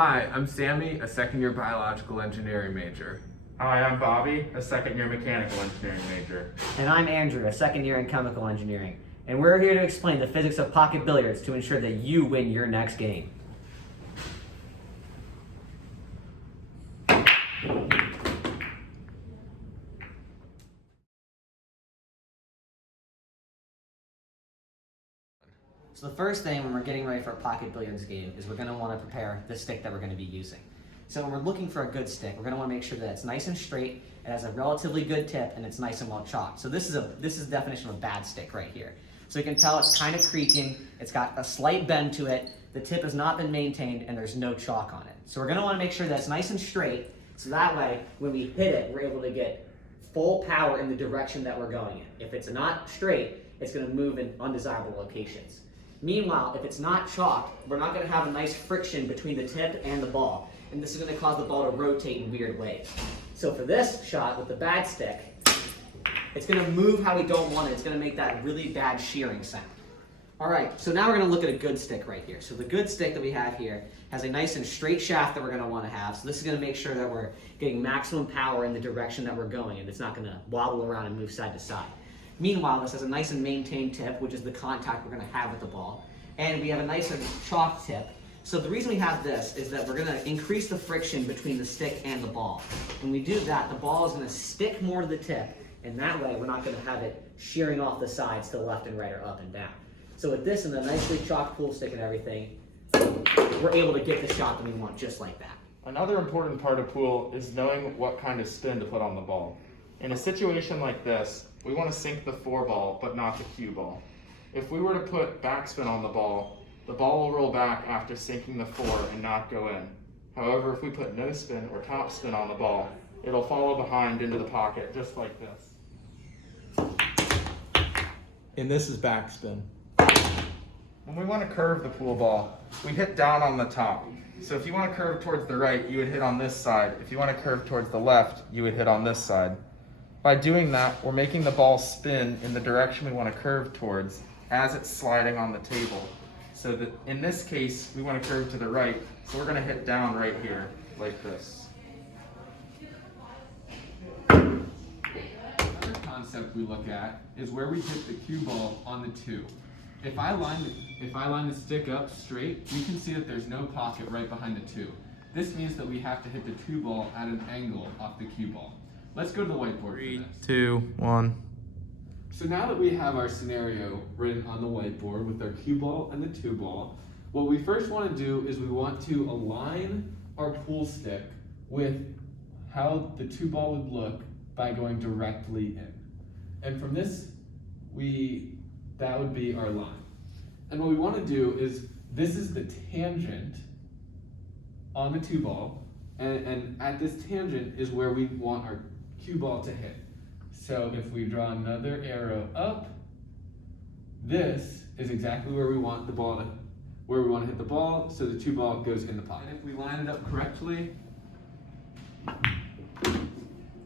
Hi, I'm Sammy, a second-year biological engineering major. Hi, I'm Bobby, a second-year mechanical engineering major. And I'm Andrew, a second year in chemical engineering. And we're here to explain the physics of pocket billiards to ensure that you win your next game. So the first thing when we're getting ready for a pocket billiards game is we're going to want to prepare the stick that we're going to be using. So when we're looking for a good stick, we're going to want to make sure that it's nice and straight, it has a relatively good tip, and it's nice and well chalked. So this is the definition of a bad stick right here. So you can tell it's kind of creaking, it's got a slight bend to it, the tip has not been maintained, and there's no chalk on it. So we're going to want to make sure that it's nice and straight, so that way when we hit it, we're able to get full power in the direction that we're going in. If it's not straight, it's going to move in undesirable locations. Meanwhile, if it's not chalked, we're not going to have a nice friction between the tip and the ball, and this is going to cause the ball to rotate in weird ways. So for this shot with the bad stick, it's going to move how we don't want it. It's going to make that really bad shearing sound. All right, so now we're going to look at a good stick right here. So the good stick that we have here has a nice and straight shaft that we're going to want to have. So this is going to make sure that we're getting maximum power in the direction that we're going, and it's not going to wobble around and move side to side. Meanwhile, this has a nice and maintained tip, which is the contact we're going to have with the ball. And we have a nice and chalked tip. So the reason we have this is that we're going to increase the friction between the stick and the ball. When we do that, the ball is going to stick more to the tip, and that way we're not going to have it shearing off the sides to the left and right or up and down. So with this and the nicely chalked pool stick and everything, we're able to get the shot that we want just like that. Another important part of pool is knowing what kind of spin to put on the ball. In a situation like this, we want to sink the 4 ball, but not the cue ball. If we were to put backspin on the ball will roll back after sinking the 4 and not go in. However, if we put no spin or top spin on the ball, it'll follow behind into the pocket, just like this. And this is backspin. When we want to curve the pool ball, we hit down on the top. So if you want to curve towards the right, you would hit on this side. If you want to curve towards the left, you would hit on this side. By doing that, we're making the ball spin in the direction we want to curve towards as it's sliding on the table. So that in this case, we want to curve to the right, so we're going to hit down right here, like this. Another concept we look at is where we hit the cue ball on the 2. If I line the stick up straight, we can see that there's no pocket right behind the 2. This means that we have to hit the 2 ball at an angle off the cue ball. Let's go to the whiteboard. 3, 2, 1. So now that we have our scenario written on the whiteboard with our cue ball and the 2 ball, what we first want to do is we want to align our pool stick with how the 2 ball would look by going directly in. And from this, that would be our line. And what we want to do is, this is the tangent on the 2 ball, and at this tangent is where we want our cue ball to hit. So if we draw another arrow up, this is exactly where we want the ball to, where we want to hit the ball, so the 2 ball goes in the pocket. And if we line it up correctly,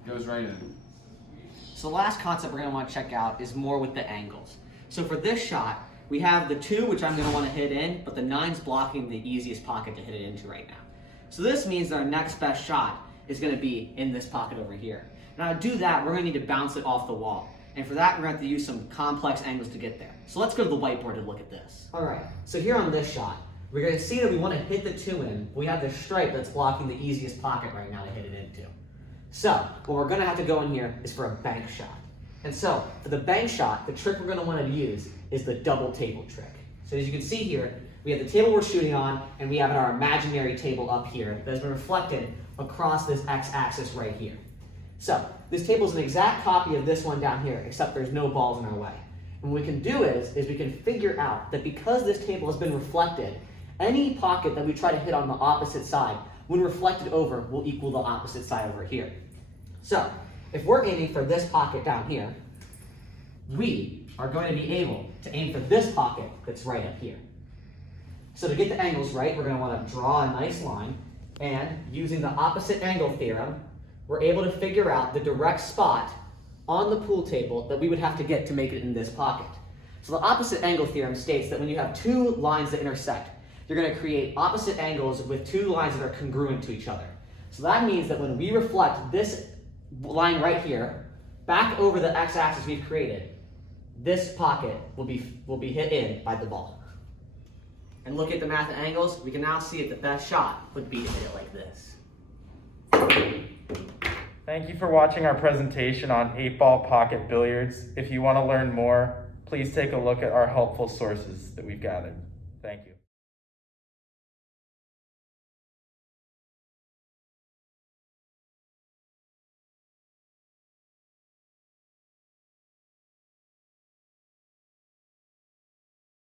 goes right in. So the last concept we're going to want to check out is more with the angles. So for this shot, we have the 2, which I'm going to want to hit in, but the 9's blocking the easiest pocket to hit it into right now. So this means that our next best shot is going to be in this pocket over here. Now to do that, we're going to need to bounce it off the wall. And for that, we're going to have to use some complex angles to get there. So let's go to the whiteboard to look at this. All right, so here on this shot, we're going to see that we want to hit the 2 in. We have this stripe that's blocking the easiest pocket right now to hit it into. So what we're going to have to go in here is for a bank shot. And so for the bank shot, the trick we're going to want to use is the double table trick. So as you can see here, we have the table we're shooting on, and we have our imaginary table up here that has been reflected across this x-axis right here. So this table is an exact copy of this one down here, except there's no balls in our way. And what we can do is we can figure out that because this table has been reflected, any pocket that we try to hit on the opposite side, when reflected over, will equal the opposite side over here. So if we're aiming for this pocket down here, we are going to be able to aim for this pocket that's right up here. So to get the angles right, we're going to want to draw a nice line, and using the opposite angle theorem, we're able to figure out the direct spot on the pool table that we would have to get to make it in this pocket. So the opposite angle theorem states that when you have 2 lines that intersect, you're going to create opposite angles with two lines that are congruent to each other. So that means that when we reflect this line right here back over the x-axis we've created, this pocket will be hit in by the ball. And look at the math of angles, we can now see that the best shot would be to hit it like this. Thank you for watching our presentation on 8-ball pocket billiards. If you want to learn more, please take a look at our helpful sources that we've gathered. Thank you.